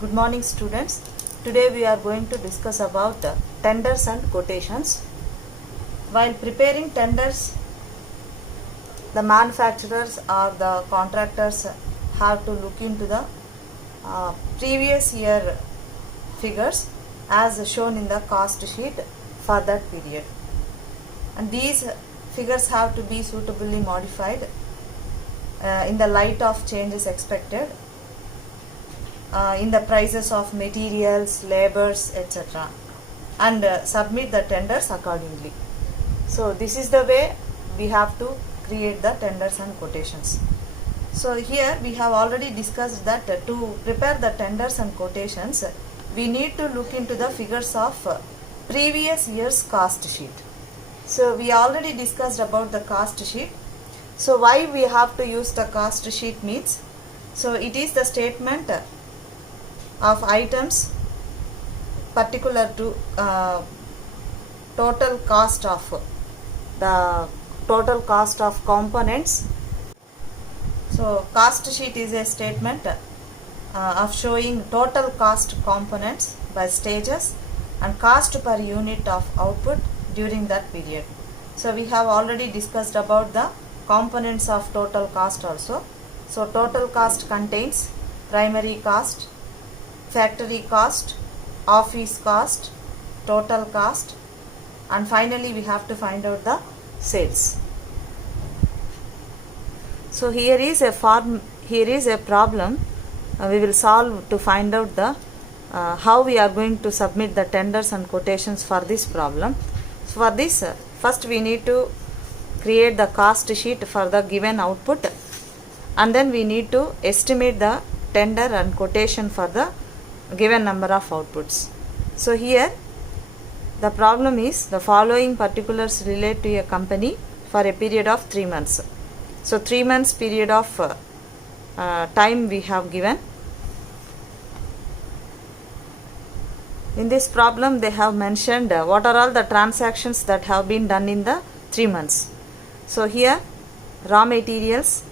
Good morning students. Today we are going to discuss about tenders and quotations. While preparing tenders, the manufacturers or the contractors have to look into the previous year figures as shown in the cost sheet for that period. And these figures have to be suitably modified in the light of changes expected in the prices of materials, labors, etc. and submit the tenders accordingly. So this is the way we have to create the tenders and quotations. So here we have already discussed that to prepare the tenders and quotations, we need to look into the figures of previous year's cost sheet. So we already discussed about the cost sheet. So why we have to use the cost sheet means, so it is the statement of items particular to total cost of components. So cost sheet is a statement of showing total cost components by stages and cost per unit of output during that period. So we have already discussed about the components of total cost also. So total cost contains primary cost, factory cost, office cost, total cost, and finally we have to find out the sales. So here is a problem we will solve to find out the how we are going to submit the tenders and quotations for this problem. So for this, first we need to create the cost sheet for the given output, and then we need to estimate the tender and quotation for the given number of outputs. So here the problem is the following particulars relate to a company for a period of 3 months. So 3 months period of time we have given. In this problem they have mentioned what are all the transactions that have been done in the 3 months. So here raw materials,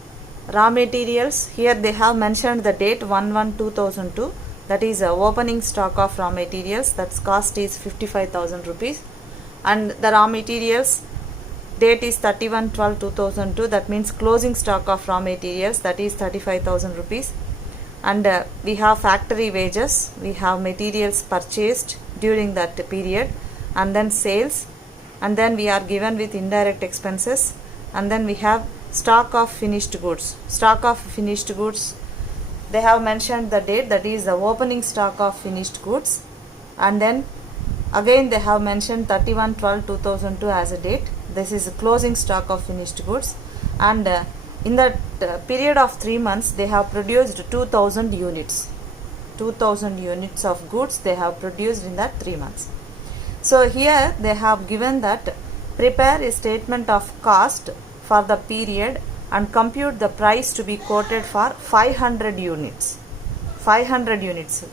here they have mentioned the date 1/1/2002, that is opening stock of raw materials, that's cost is 55,000 rupees, and the raw materials date is 31/12/2002, that means closing stock of raw materials, that is 35,000 rupees. And we have factory wages, we have materials purchased during that period, and then sales, and then we are given with indirect expenses, and then we have stock of finished goods. Stock of finished goods, they have mentioned the date, that is the opening stock of finished goods, and then again they have mentioned 31/12/2002 as a date. This is closing stock of finished goods, and in that period of 3 months they have produced 2000 units. 2000 units of goods they have produced in that 3 months. So here they have given that prepare a statement of cost for the period and compute the price to be quoted for 500 units. 500 units.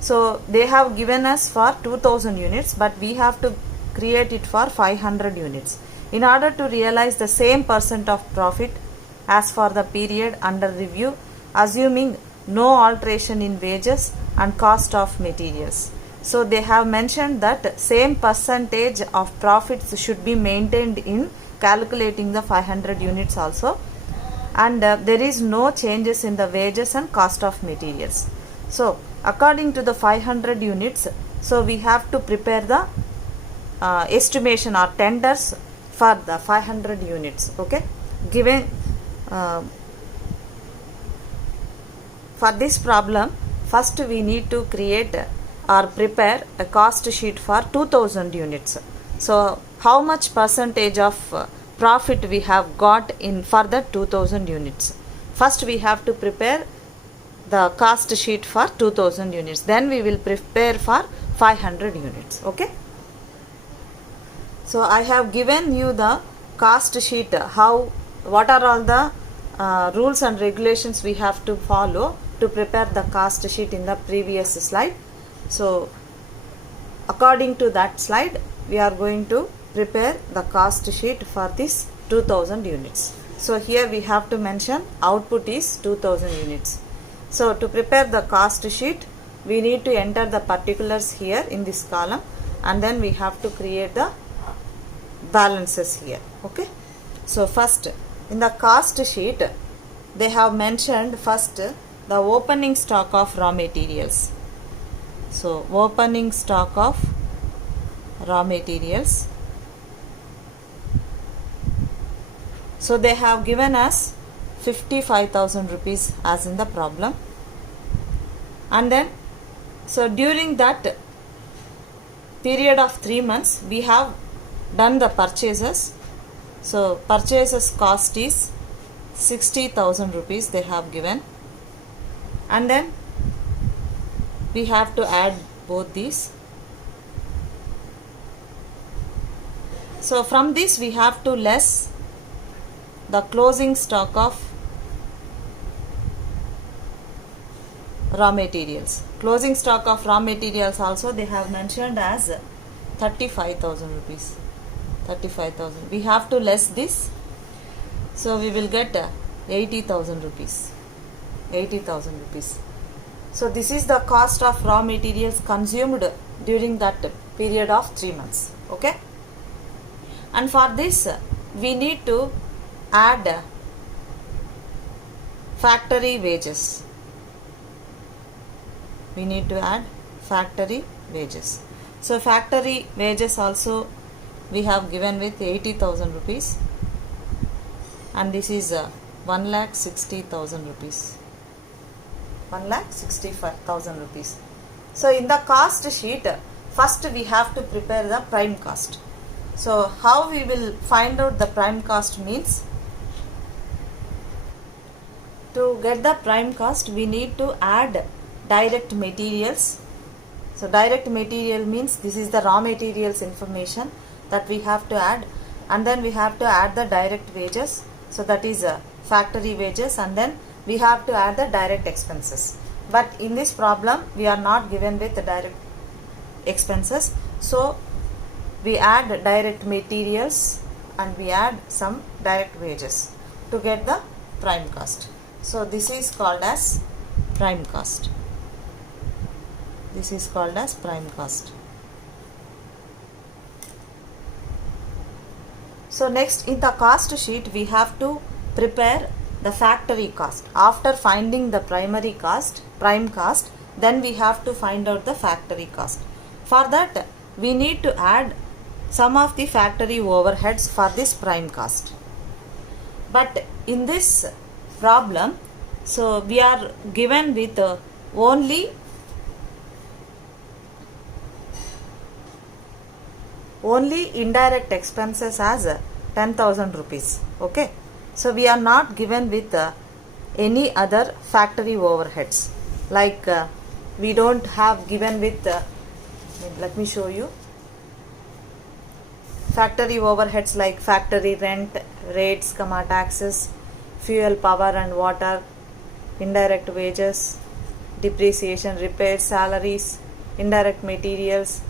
So they have given us for 2000 units, but we have to create it for 500 units in order to realize the same percent of profit as for the period under review, assuming no alteration in wages and cost of materials. So they have mentioned that same percentage of profits should be maintained in calculating the 500 units also, and there is no changes in the wages and cost of materials. So according to the 500 units, so we have to prepare the estimation or tenders for the 500 units. Okay, given for this problem, first we need to create or prepare a cost sheet for 2000 units. So how much percentage of profit we have got in for the 2000 units? First we have to prepare the cost sheet for 2000 units, then we will prepare for 500 units. Okay, so I have given you the cost sheet, what are all the rules and regulations we have to follow to prepare the cost sheet in the previous slide. So according to that slide we are going to prepare the cost sheet for this 2000 units. So here we have to mention output is 2000 units. So to prepare the cost sheet, we need to enter the particulars here in this column, and then we have to create the balances here. Okay, so first in the cost sheet they have mentioned first the opening stock of raw materials. So opening stock of raw materials, so they have given us 55,000 rupees as in the problem. And then so during that period of 3 months we have done the purchases. So purchases cost is 60,000 rupees they have given, and then we have to add both these. So from this we have to less the closing stock of raw materials. Closing stock of raw materials also they have mentioned as 35,000 rupees. 35,000. We have to less this. So we will get 80,000 rupees. 80,000 rupees. So this is the cost of raw materials consumed during that period of 3 months. Okay. And for this we need to add factory wages. We need to add factory wages. So factory wages also we have given with 80,000 rupees, and this is 1,60,000 rupees. 1,65,000 rupees. So in the cost sheet first we have to prepare the prime cost. So how we will find out the prime cost means, to get the prime cost we need to add direct materials. So direct material means this is the raw materials information that we have to add, and then we have to add the direct wages. So that is factory wages, and then we have to add the direct expenses. But in this problem we are not given with the direct expenses, so we add direct materials and we add some direct wages to get the prime cost. So this is called as prime cost. This is called as prime cost. So next in the cost sheet we have to prepare the factory cost. After finding the primary cost, prime cost, then we have to find out the factory cost. For that we need to add some of the factory overheads for this prime cost. But in this problem, so we are given with only indirect expenses as 10,000 rupees. Okay, so we are not given with any other factory overheads, like we don't have given with let me show you factory overheads like factory rent, rates, taxes, fuel, power and water, indirect wages, depreciation, repairs, salaries, indirect materials,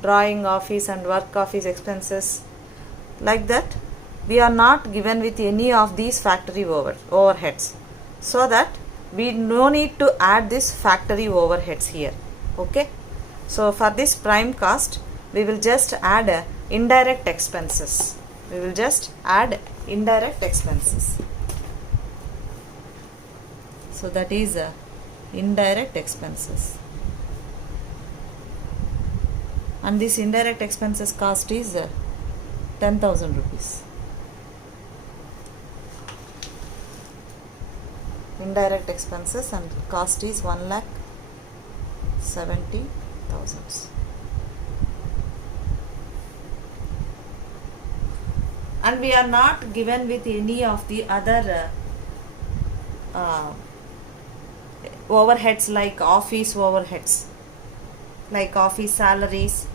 drawing office and work office expenses. Like that we are not given with any of these factory overheads, so that we no need to add this factory overheads here. Okay, so for this prime cost we will just add indirect expenses. We will just add indirect expenses. So that is indirect expenses, and this indirect expenses cost is 10,000 rupees. Indirect expenses and cost is 1,70,000. And we are not given with any of the other overheads like office overheads, like office salaries,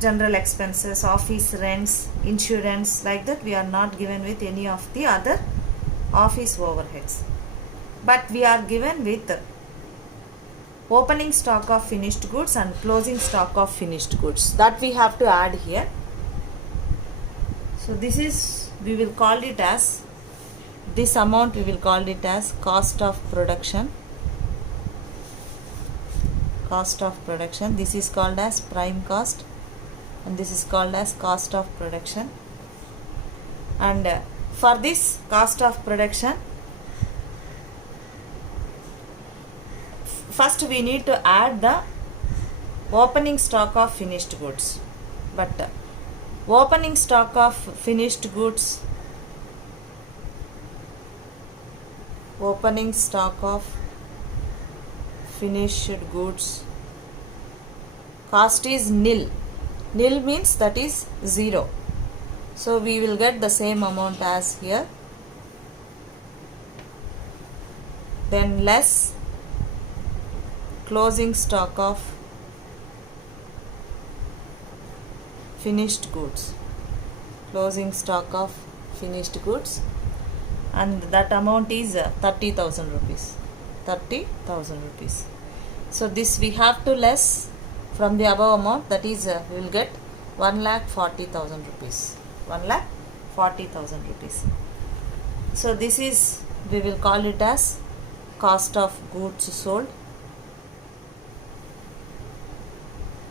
general expenses, office rents, insurance. Like that we are not given with any of the other office overheads, but we are given with opening stock of finished goods and closing stock of finished goods, that we have to add here. So this is, we will call it as, this amount we will call it as cost of production. cost of production. This is called as prime cost and this is called as cost of production. And for this cost of production, first we need to add the opening stock of finished goods. But opening stock of finished goods, opening stock of finished goods cost is nil. Nil means that is 0. So we will get the same amount as here. Then less closing stock of finished goods. Closing stock of finished goods, and that amount is 30,000 rupees. 30,000 rupees. So this we have to less from the above amount, that is we will get 1,40,000 rupees. 1,40,000 rupees. So this is, we will call it as cost of goods sold.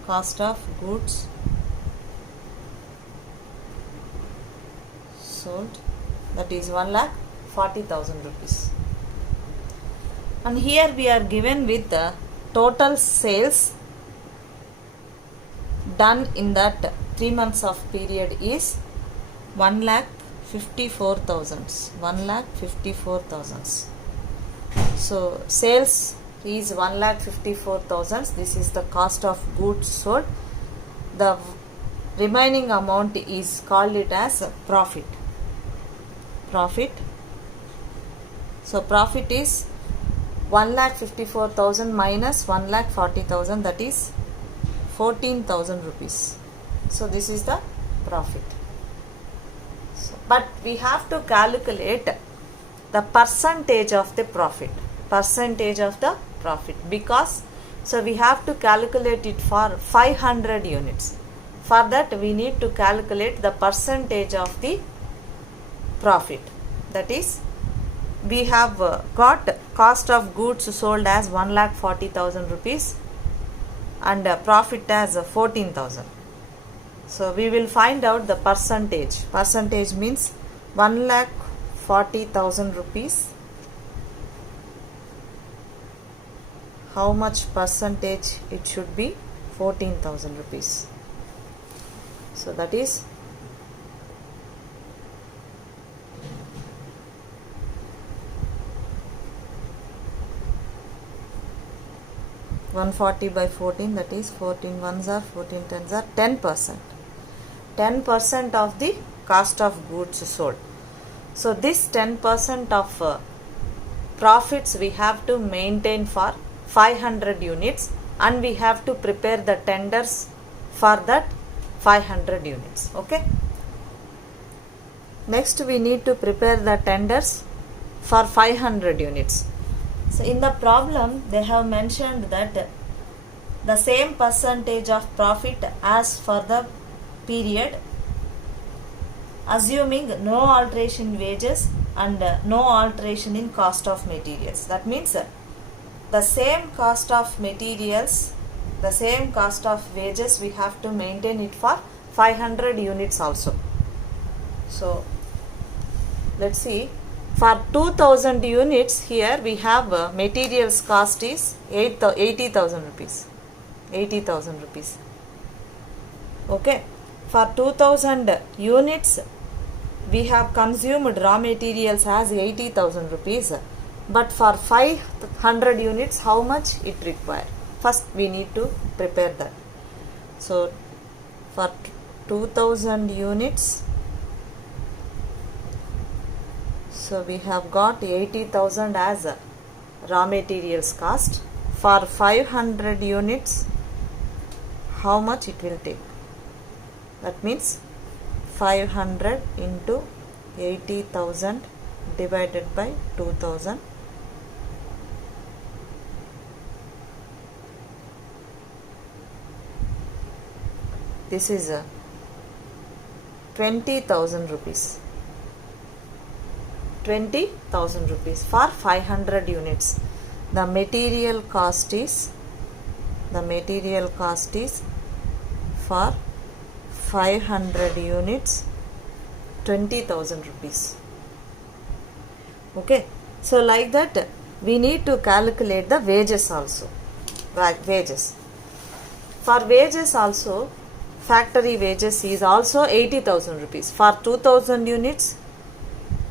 Cost of goods sold, that is 1,40,000 rupees. And here we are given with the total sales done in that 3 months of period is 1,54,000. 1,54,000. So sales is 1,54,000. This is the cost of goods sold. The remaining amount is called it as profit. Profit. So profit is 1,54,000 minus 1,40,000, that is 14,000 rupees. So this is the profit. So, but we have to calculate the percentage of the profit. Percentage of the profit, because so we have to calculate it for 500 units. For that we need to calculate the percentage of the profit. That is, we have got cost of goods sold as 1,40,000 rupees and profit as 14,000. So we will find out the percentage. Percentage means 1,40,000 rupees. How much percentage it should be? 14,000 rupees. So that is 140 by 14, that is 14 ones are 14 tens are 10%. 10% of the cost of goods sold. So this 10% of profits we have to maintain for 500 units, and we have to prepare the tenders for that 500 units. Okay. Next we need to prepare the tenders for 500 units. So in the problem they have mentioned that the same percentage of profit as for the period, assuming no alteration in wages and no alteration in cost of materials. That means the same cost of materials, the same cost of wages, we have to maintain it for 500 units also. So let's see. For 2000 units, here we have materials cost is 80,000 rupees. 80,000 rupees. Okay. For 2000 units, we have consumed raw materials as 80,000 rupees. But for 500 units, how much it require? First we need to prepare that. So for 2000 units, so we have got 80,000 as raw materials cost. For 500 units, how much it will take? That means 500 into 80,000 divided by 2000. This is 20,000 rupees. 20,000 rupees for 500 units. The material cost is the material cost is for 500 units 20,000 rupees. Okay, so like that we need to calculate the wages also. Right, wages. For wages also, factory wages is also 80,000 rupees. For 2,000 units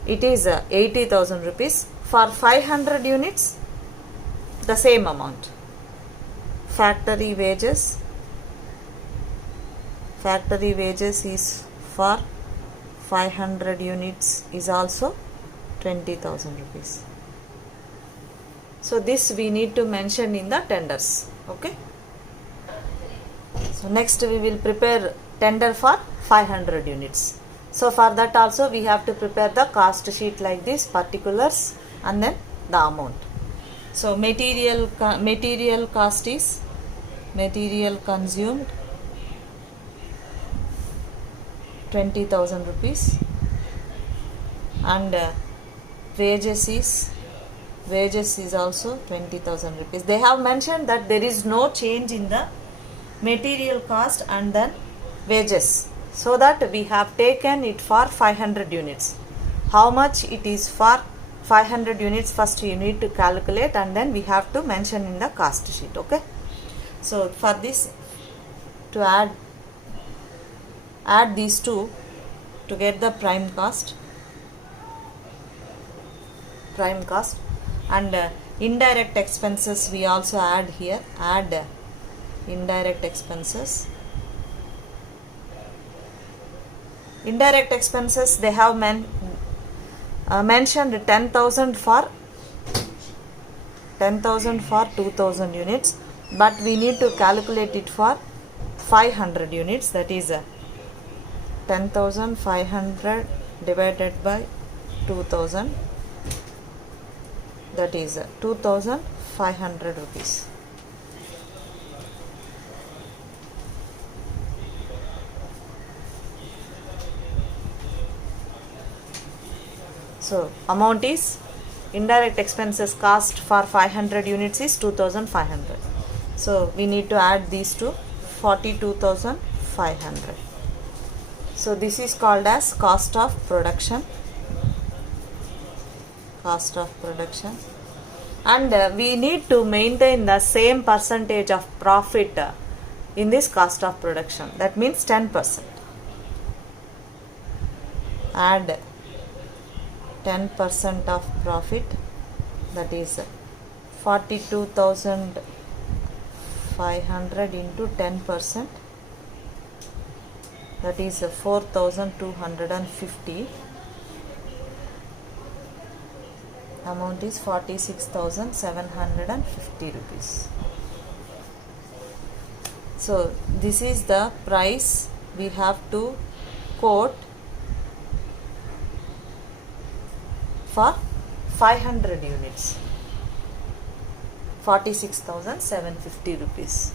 it is 80,000 rupees. For 500 units the same amount. Factory wages is for 500 units is also 20,000 rupees. So this we need to mention in the tenders. Okay. So next we will prepare tender for 500 units. So for that also we have to prepare the cost sheet like this, particulars and then the amount. So material cost is material consumed 20,000 rupees, and wages is also 20,000 rupees. They have mentioned that there is no change in the material cost and then wages, so that we have taken it for 500 units. How much it is for 500 units first you need to calculate, and then we have to mention in the cost sheet. Okay, so for this to add these two to get the prime cost and indirect expenses we also add here. Add indirect expenses. Indirect expenses they have mentioned 10,000 for 2,000 units, but we need to calculate it for 500 units. That is 10,500 divided by 2,000. That is 2,500 rupees. So amount is indirect expenses cost for 500 units is 2,500. So we need to add these to 42,500. So this is called as cost of production. And we need to maintain the same percentage of profit in this cost of production. That means 10%. Add 10% of profit, that is 42,500 into 10%, that is 4,250. Amount is 46,750 rupees. So this is the price we have to quote for 500 units, 46,750 rupees.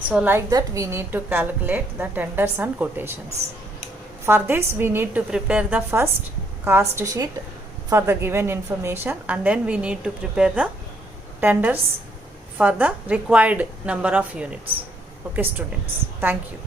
So like that we need to calculate the tenders and quotations. For this we need to prepare the first cost sheet for the given information, and then we need to prepare the tenders for the required number of units. Okay students, thank you.